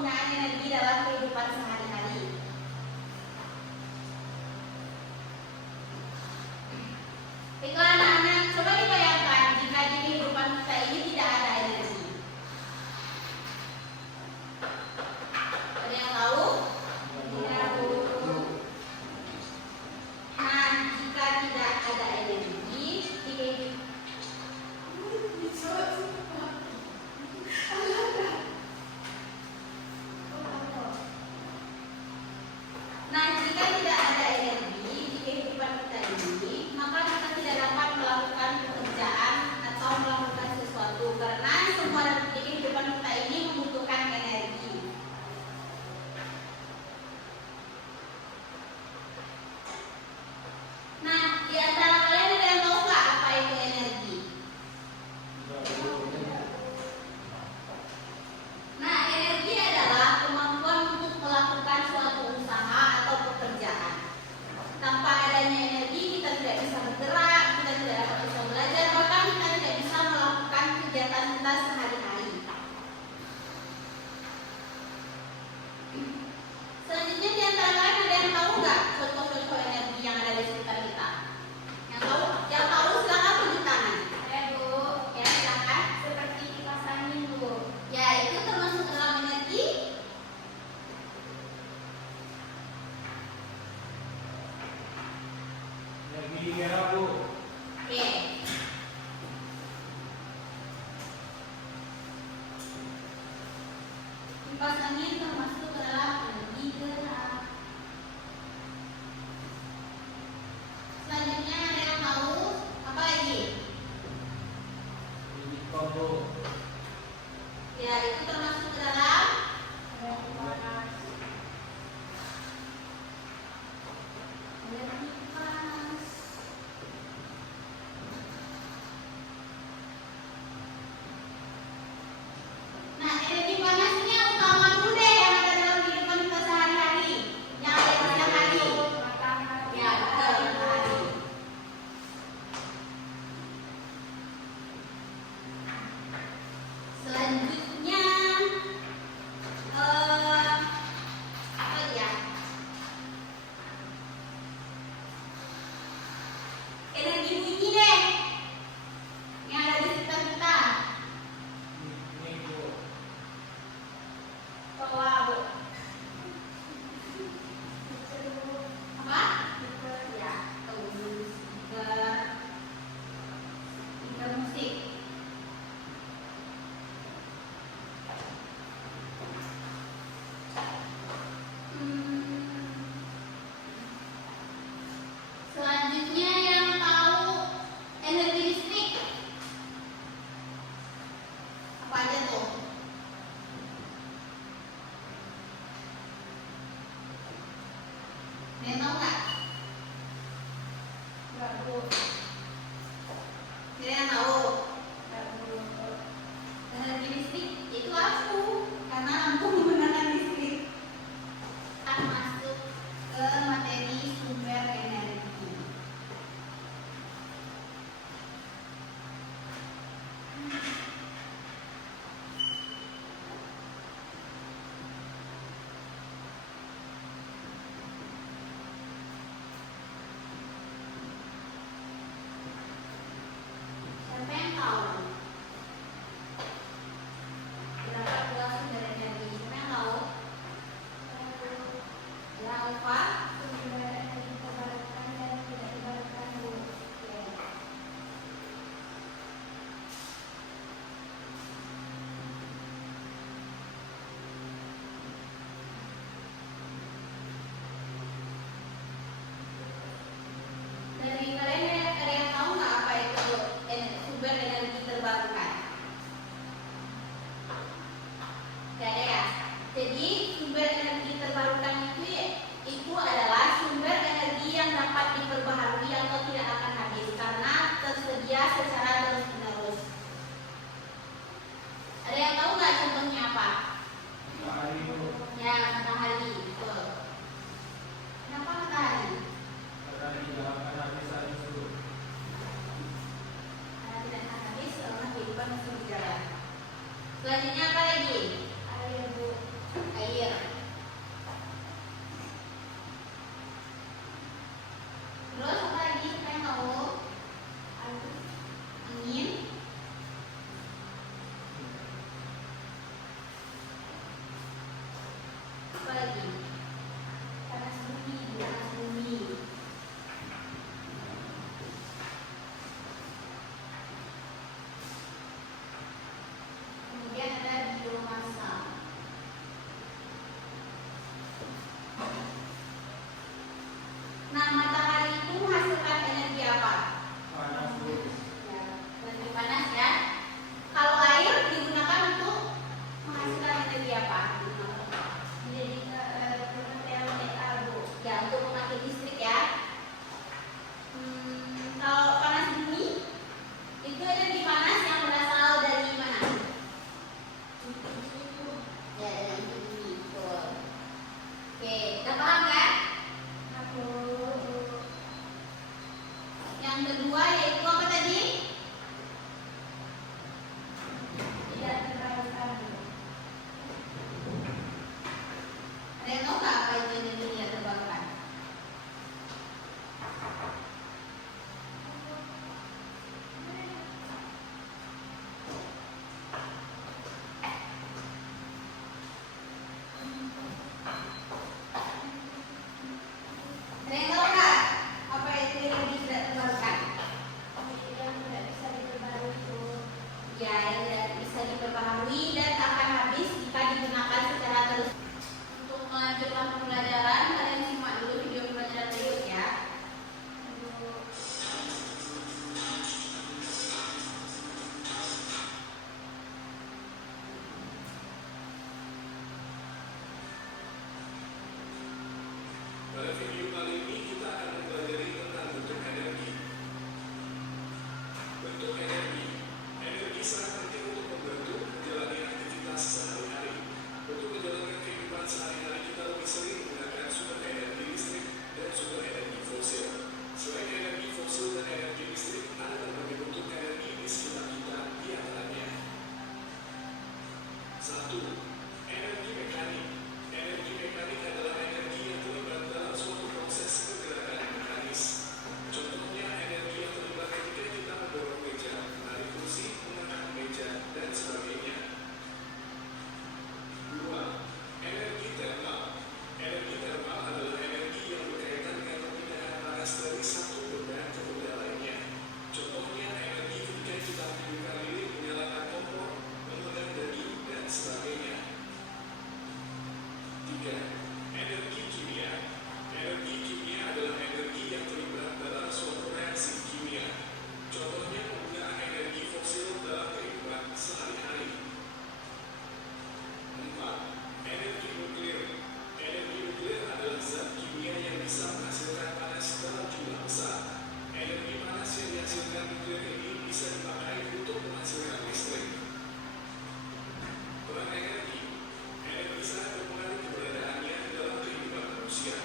penggunaan energi dalam kehidupan sehari-hari. Baiklah anak-anak, coba dibayangkan jika di kehidupan kita ini tidak ada energi. Ada yang tahu? Tidak tahu. Nah, jika tidak ada energi di kehidupan kita ini, maka kita tidak dapat melakukan pekerjaan atau melakukan sesuatu karena semua di kehidupan kita ini membutuhkan energi. Nah, di antara kalian ada yang tahu nggak apa itu energi? Nah, energi adalah kemampuan untuk melakukan suatu usaha atau pekerjaan. Tanpa adanya energi, kita tidak bisa bergerak, kita tidak dapat bisa belajar, bahkan kita tidak bisa melakukan kegiatan kita sehari-hari. Selanjutnya di antara kalian ada yang tahu nggak contoh-contoh energi yang ada di sekitar kita? Yang tahu? Yang tahu silakan tunjuk tangan. Bu. Ya silakan. Seperti kipas angin, Bu. Ya itu termasuk dalam energi. Energi merah, Bu. Oke. Kipas angin termasuk ke dalam energi gerak. Selanjutnya ada yang tahu apa lagi? Unicorn, Bu. Ya itu termasuk ke dalam energi panas. Energi panas. Nah, energi panas ini yang utama dulu deh yang ada dalam kehidupan kita sehari-hari. Yang ada di matahari. Ya, betul, matahari. Selanjutnya apa ya? Energi bunyi deh yang ada di sekitar kita. Ini, Bu. Bawa, Bu. Apa? Ya, speaker musik. Selanjutnya yang tahu energi listrik apa aja tuh? Ada yang tahu nggak? Nggak, Bu. Ada yang tahu? Nggak, Bu. Energi listrik itu lampu, karena lampu menggunakan listrik. Akan masuk ke materi sumber energi. Siapa yang tahu? Terdapat dua sumber energi. Siapa yang tahu? Ya, Alfa. Sumber energi terbarukan dan tidak terbarukan, Bu. Oke. Dari kalian ada yang tahu nggak apa itu sumber energi terbarukan? Tidak ada ya. Jadi sumber energi terbarukan itu adalah sumber energi yang dapat diperbaharui atau tidak akan habis karena tersedia secara terus-menerus. Ada yang tahu nggak contohnya apa? Matahari, Bu. Ya, matahari. Betul. Kenapa matahari? Karena tidak akan habis itu. Karena tidak akan habis karena kehidupan masih berjalan. Selanjutnya apa lagi? Air, Bu. Apa lagi? Panas bumi, panas bumi. Kemudian ada biomasa. Nah, matahari itu menghasilkan energi apa? Panas bumi. Ya, energi panas ya. Kalau air digunakan untuk menghasilkan energi apa? Jadi PLTA, Bu. Ya, untuk memakai listrik ya. Kalau panas bumi itu energi panas yang berasal dari mana? Ya, dari bumi. Betul. Oke, udah paham kan? Yang kedua yaitu apa tadi? Tidak terbarukan. Ada yang tahu nggak apa itu energi tidak terbarukan? Ada yang tahu nggak apa itu energi tidak terbarukan? Yang tidak bisa diperbarui. Ya, yang tidak bisa diperbarui dan akan habis jika digunakan secara terus. Untuk melanjutkan pembelajaran, kalian simak dulu video pembelajaran berikut ya. Pada video kali ini kita akan mempelajari tentang bentuk energi. Bentuk energi. Energi sangat penting untuk membantu menjalani aktivitas sehari-hari. Untuk menjalankan kehidupan sehari-hari kita lebih sering menggunakan sumber energi listrik dan sumber energi fosil. Selain energi fosil dan energi listrik, ada berbagai bentuk energi di sekitar kita, di antaranya. 1. Energi mekanik. Energi mekanik adalah energi yang terlibat dalam suatu proses pergerakan mekanis. Contohnya energi yang terlibat ketika kita mendorong meja, menarik kursi, mengangkat meja, dan sebagainya. 2. Energi termal. Energi termal adalah energi yang berkaitan dengan perpindahan panas dari satu benda ke benda lainnya. Contohnya energi ketika kita menghidupkan lilin, menyalakan kompor, memanggang daging, dan sebagainya. 3. Energi kimia. Energi kimia adalah energi yang terlibat dalam suatu reaksi kimia. Contohnya penggunaan energi fosil dalam kehidupan sehari-hari. 4. Energi nuklir. Energi nuklir adalah zat kimia yang bisa menghasilkan panas dalam jumlah besar. Energi panas yang dihasilkan nuklir ini bisa dipakai untuk menghasilkan listrik. Peran energi. Energi sangat berpengaruh keberadaannya dalam kehidupan manusia.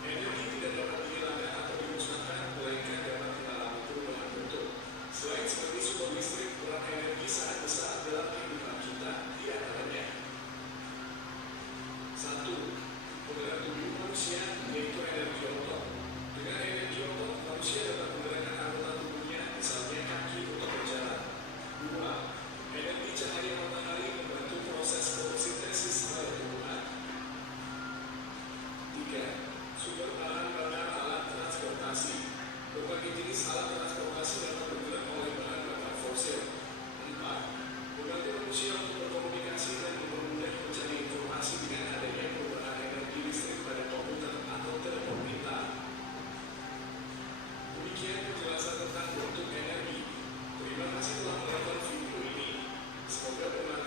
Energi tidak dapat dihilangkan atau dimusnahkan, melainkan dapat mengalami perubahan bentuk. Selain sebagai sumber listrik, peran energi sangat besar dalam kehidupan kita, di antaranya. 1. Penggerak tubuh manusia, yaitu energi otot. Dengan energi otot, manusia dapat menggerakkan anggota tubuhnya, misalnya kaki untuk berjalan. 2. Energi cahaya matahari membantu proses fotosintesis pada tumbuhan. 3. Sumber bahan bakar alat transportasi. Berbagai jenis alat transportasi dapat bergerak oleh bahan bakar fosil. 4. Membantu manusia untuk berkomunikasi dan mempermudah mencari informasi dengan adanya perubahan energi listrik pada komputer atau telepon pintar. Demikian penjelasan tentang bentuk energi. Terima kasih telah menonton video ini. Semoga bermanfaat.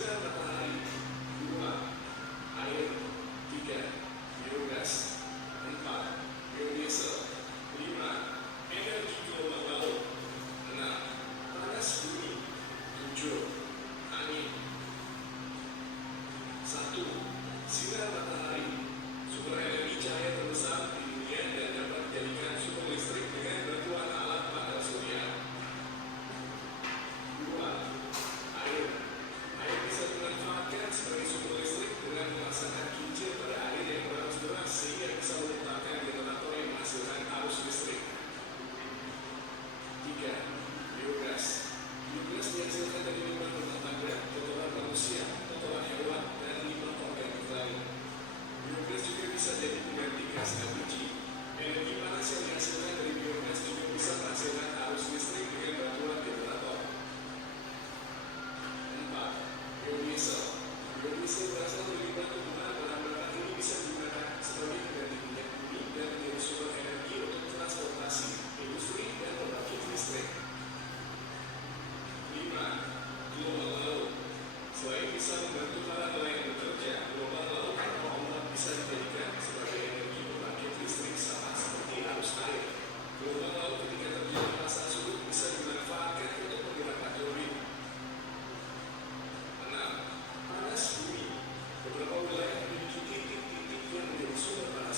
sinar matahari. 2. Air. 3. Biogas. 4. Biodiesel. 5. Energi gelombang laut. 6. Panas bumi. 7. Angin. 1. Sinar matahari. Sumber energi cahaya terbesar di dunia dan dapat dijadikan sumber listrik dengan bantuan alat panel surya. 2. Air. Air bisa dimanfaatkan sebagai sumber listrik dengan memasangkan kincir pada air yang berarus deras sehingga bisa menyebabkan generator yang menghasilkan arus listrik. 3. Biogas. Biogas dihasilkan dari limbah rumah tangga, kotoran manusia, kotoran hewan, dan limbah organik lain. Biogas juga bisa jadi pengganti gas LPG. Energi panas yang dihasilkan dari biogas juga bisa menghasilkan arus listrik dengan bantuan generator. 4. Biodiesel. Biodiesel berasal dari limbah tumbuhan. Bahan bakar ini bisa digunakan sebagai pengganti minyak bumi dan menjadi sumber energi untuk transportasi, industri, dan pembangkit listrik. 5. Gelombang laut. Selain bisa membantu para nelayan bekerja, gelombang laut atau ombak bisa dijadikan sebagai energi pembangkit listrik sama seperti arus air. Gelombang laut ketika terjadi pasang surut bisa dimanfaatkan untuk menggerakkan turbin. 6. Panas bumi. Beberapa wilayah memiliki titik-titik yang menjadi sumber panas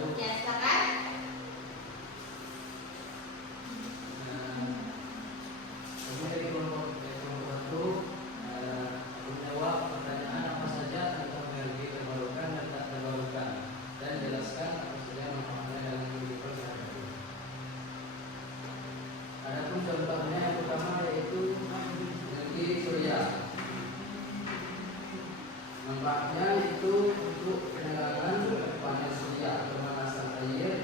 Ya, silakan. Kami dari kelompok satu menjawab pertanyaan apa saja tentang energi terbarukan dan tak terbarukan dan jelaskan apa saja manfaatnya dalam kehidupan sehari-hari. Adapun contohnya yang pertama yaitu energi surya. Manfaatnya itu untuk penerangan panel surya, pemanasan air,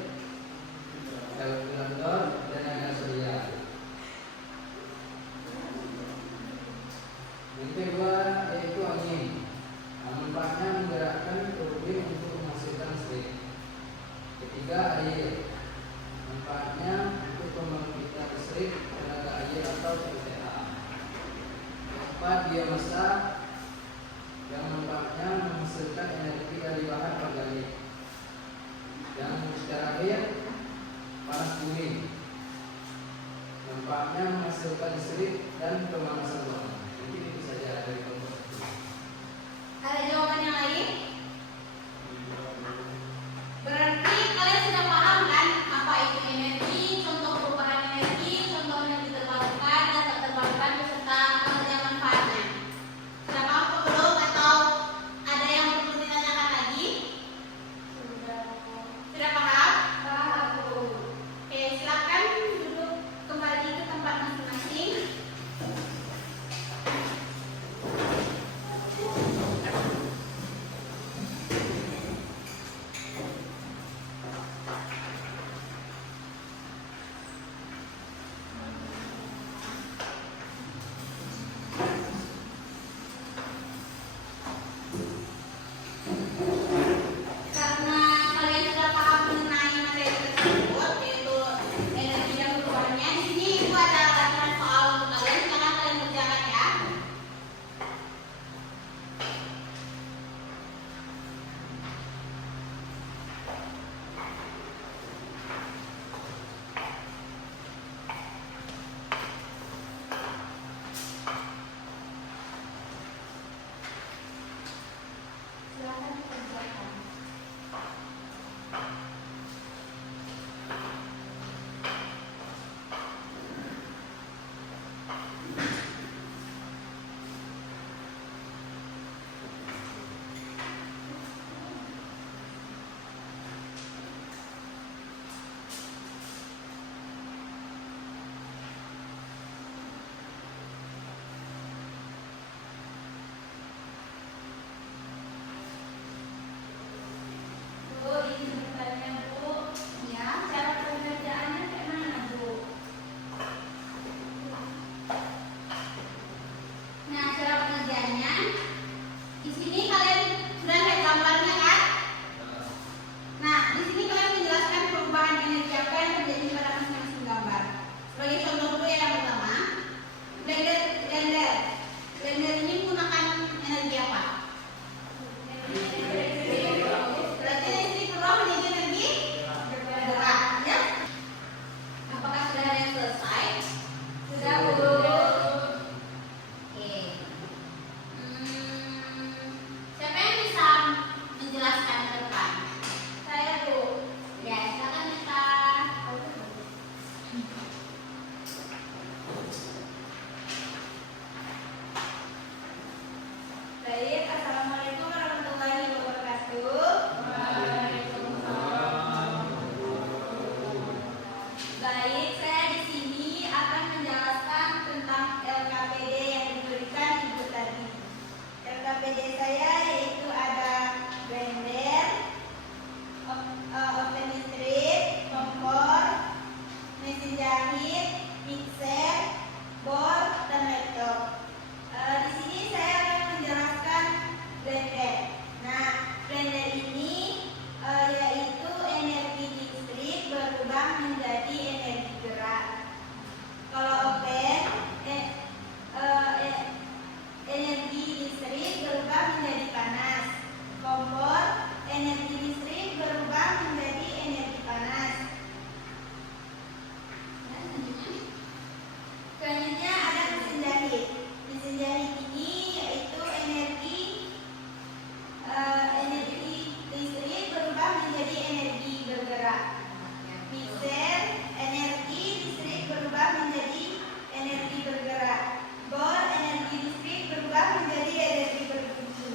Diesel, energi listrik berubah menjadi energi bergerak. Bor, energi listrik berubah menjadi energi berbunyi.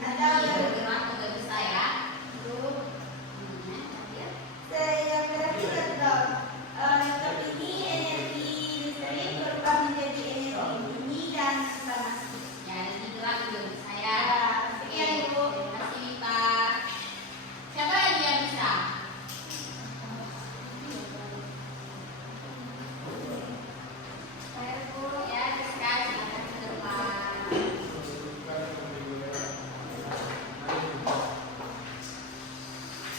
Atau bergerak juga bisa ya. yang berarti laptop. Laptop ini energi listrik berubah menjadi energi bunyi dan panas. Ya, energi gerak juga bisa ya. Sekian, Bu. Terima kasih Mita. Siapa lagi yang bisa? Saya, Bu. Ya, Rizka, silakan ke depan.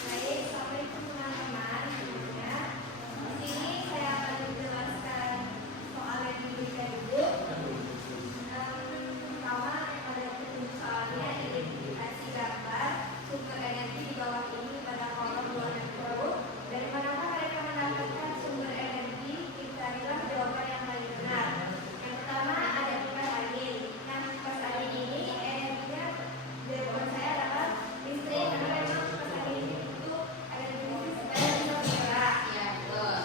Baik, assalamualaikum teman-teman. Sebelumnya, di sini saya akan menjelaskan soal yang diberikan Ibu. Pertama, pada petunjuk soalnya identifikasi gambar sumber energi di bawah ini pada kolom 260. Dari manakah mereka mendapatkan sumber energi? Carilah jawaban yang paling benar. Yang pertama ada kipas angin. Nah, kipas angin ini energinya jawaban saya adalah listrik, karena memang kipas angin itu ada di sini supaya bisa bergerak. Ya, betul.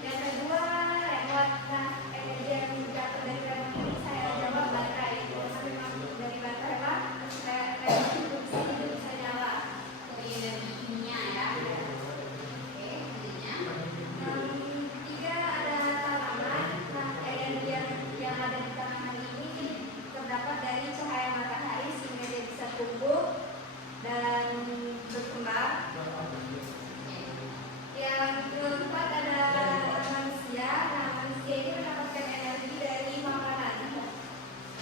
Yang kedua, remote. Nah, energi yang jatuh dari remote ini saya jawab baterai. Karena memang dari baterai lah, remote itu bisa nyala. Dari energi kimia ya. Oke, selanjutnya. Tiga ada tanaman. Nah, energi yang ada di tanaman ini terdapat dari cahaya matahari sehingga dia bisa tumbuh dan berkembang. Yang keempat ada manusia. Nah, manusia ini mendapatkan energi dari makanan.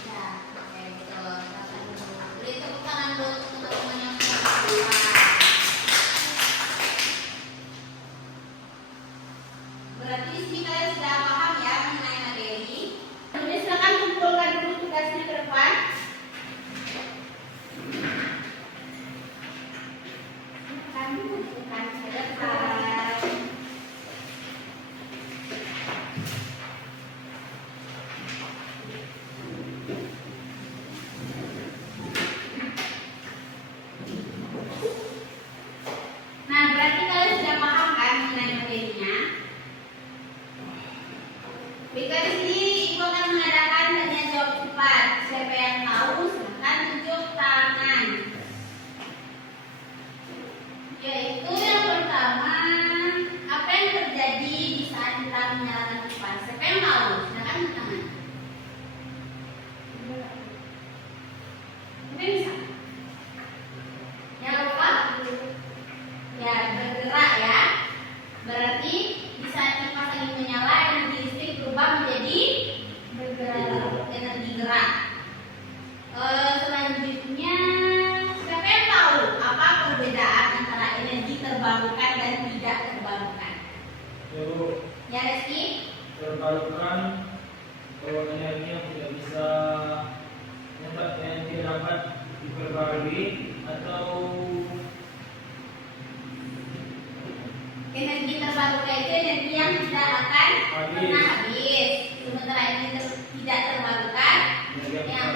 Ya, oke, betul. Silakan dulu. Beri tepuk tangan buat teman-teman yang sudah berkelas. Berarti di sini kalian sudah paham ya mengenai materi. Jadi silakan kumpulkan dulu tugasnya ke depan. Bukan ke depan. Nah, berarti kalian sudah paham kan mengenai materinya? Baiklah, di sini Ibu akan mengadakan tanya jawab cepat. Siapa yang tahu silahkan tunjuk tangan. Yaitu yang pertama, apa yang terjadi di saat kita menyalakan kipas? Siapa yang tahu? Silahkan tunjuk tangan. Siapa yang bisa? Yang apa? Ya, bergerak ya. Berarti di saat kipas angin menyala, energi listrik berubah menjadi energi gerak. Selanjutnya, siapa yang tahu apa perbedaan antara energi terbarukan dan tidak terbarukan? Ya, Bu. Ya, Reski? Terbarukan bahwa energi yang tidak bisa yang tidak dapat diperbarui atau Energi terbarukan itu energi yang tidak akan pernah habis. Sementara energi tidak terbarukan yang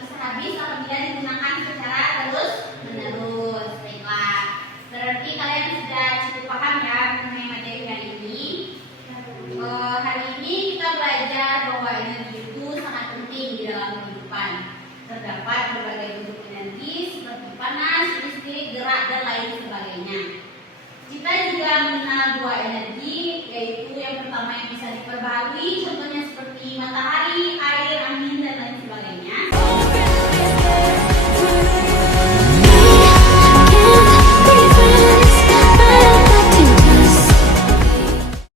bisa habis apabila digunakan secara terus menerus. Baiklah, berarti kalian sudah cukup paham ya mengenai materi hari ini. Hari ini kita belajar bahwa energi itu sangat penting di dalam kehidupan. Terdapat berbagai bentuk energi seperti panas, listrik, gerak, dan lain sebagainya. Kita juga mengenal dua energi, yaitu yang pertama yang bisa diperbarui, contohnya seperti matahari